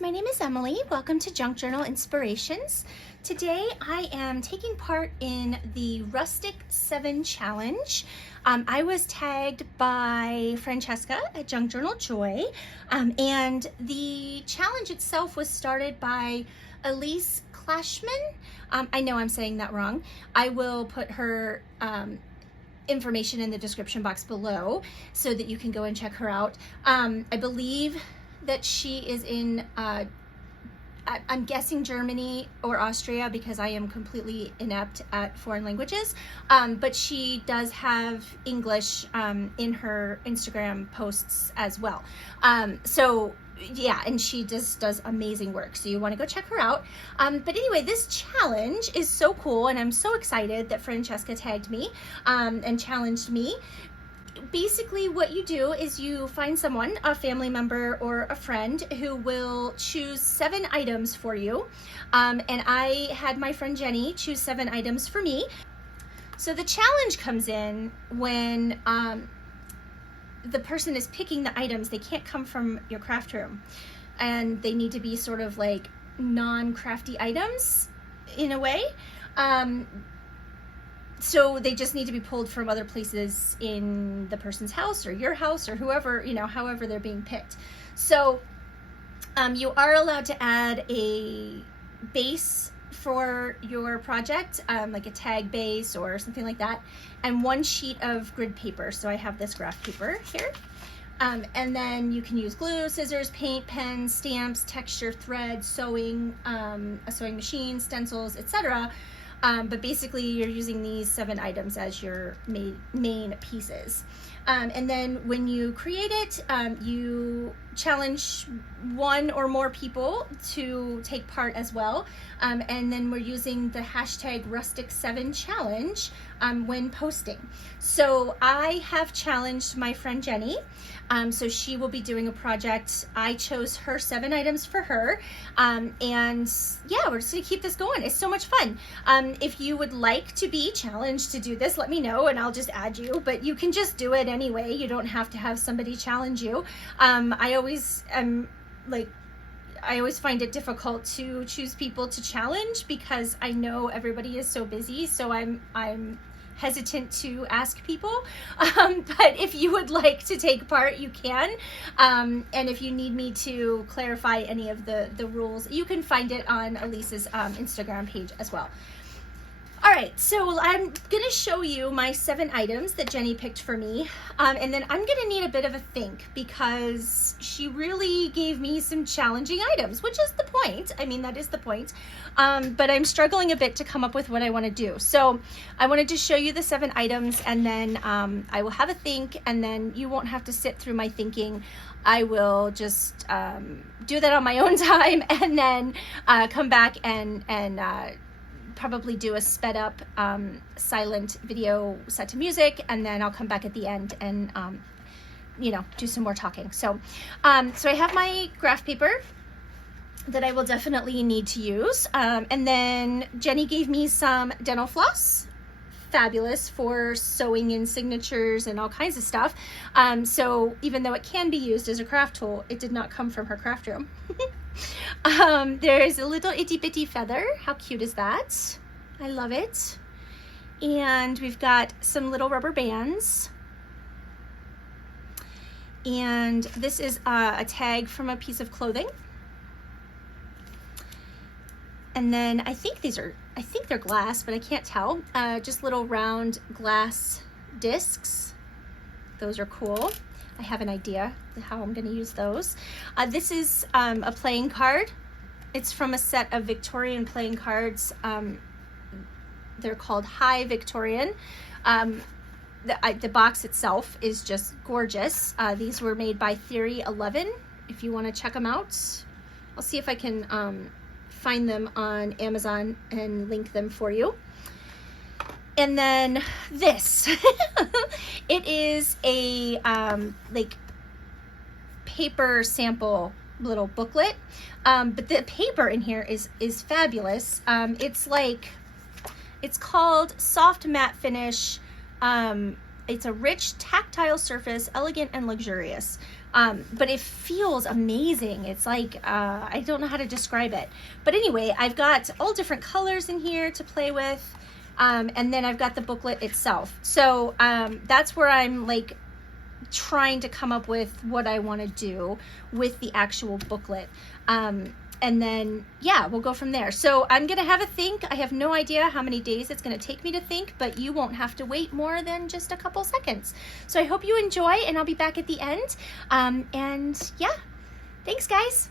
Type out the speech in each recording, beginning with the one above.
friends, my name is Emily. Welcome to Junk Journal Inspirations. Today I am taking part in the Rustic 7 Challenge. I was tagged by Francesca at Junk Journal Joy, and the challenge itself was started by Elise Clashman. I know I'm saying that wrong. I will put her information in the description box below so that you can go and check her out. I believe that she is in, I'm guessing Germany or Austria because I am completely inept at foreign languages, but she does have English in her Instagram posts as well. So yeah, and she just does amazing work, so you want to go check her out. But anyway, this challenge is so cool, and I'm so excited that Francesca tagged me and challenged me. Basically what you do is you find someone, a family member or a friend, who will choose 7 items for you. And I had my friend Jenny choose 7 items for me. So the challenge comes in when the person is picking the items. They can't come from your craft room, and they need to be sort of like non-crafty items in a way. So they just need to be pulled from other places in the person's house or your house or whoever, you know, however they're being picked. So you are allowed to add a base for your project, like a tag base or something like that, and 1 sheet of grid paper. So I have this graph paper here. And then you can use glue, scissors, paint, pens, stamps, texture, thread, sewing, a sewing machine, stencils, etc. But basically you're using these 7 items as your main pieces. And then when you create it, you challenge 1 or more people to take part as well. And then we're using the hashtag rustic7challenge when posting. So I have challenged my friend Jenny. So she will be doing a project. I chose her 7 items for her. And yeah, we're just gonna keep this going. It's so much fun. If you would like to be challenged to do this, let me know and I'll just add you, but you can just do it anyway. You don't have to have somebody challenge you. I always find it difficult to choose people to challenge because I know everybody is so busy, so I'm hesitant to ask people. But if you would like to take part, you can. And if you need me to clarify any of the rules, you can find it on Elise's Instagram page as well. All right, so I'm gonna show you my 7 items that Jenny picked for me. And then I'm gonna need a bit of a think because she really gave me some challenging items, which is the point. I mean, that is the point. But I'm struggling a bit to come up with what I wanna do. So I wanted to show you the 7 items, and then I will have a think, and then you won't have to sit through my thinking. I will just do that on my own time, and then come back and probably do a sped up silent video set to music, and then I'll come back at the end and you know, do some more talking. So so I have my graph paper that I will definitely need to use, and then Jenny gave me some dental floss, fabulous for sewing in signatures and all kinds of stuff. So even though it can be used as a craft tool, it did not come from her craft room. There's a little itty bitty feather. How cute is that? I love it. And we've got some little rubber bands. And this is a tag from a piece of clothing. And then I think they're glass, but I can't tell. Just little round glass discs. Those are cool. I have an idea how I'm going to use those. This is a playing card. It's from a set of Victorian playing cards. They're called High Victorian. The box itself is just gorgeous. These were made by Theory 11. If you want to check them out, I'll see if I can find them on Amazon and link them for you. And then this, it is a like paper sample little booklet, but the paper in here is fabulous. It's called Soft Matte Finish. It's a rich tactile surface, elegant and luxurious. but it feels amazing. It's like, I don't know how to describe it. But anyway, I've got all different colors in here to play with. And then I've got the booklet itself. So that's where I'm like trying to come up with what I want to do with the actual booklet. And then, yeah, we'll go from there. So I'm going to have a think. I have no idea how many days it's going to take me to think, but you won't have to wait more than just a couple seconds. So I hope you enjoy, and I'll be back at the end. And yeah, thanks, guys.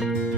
you.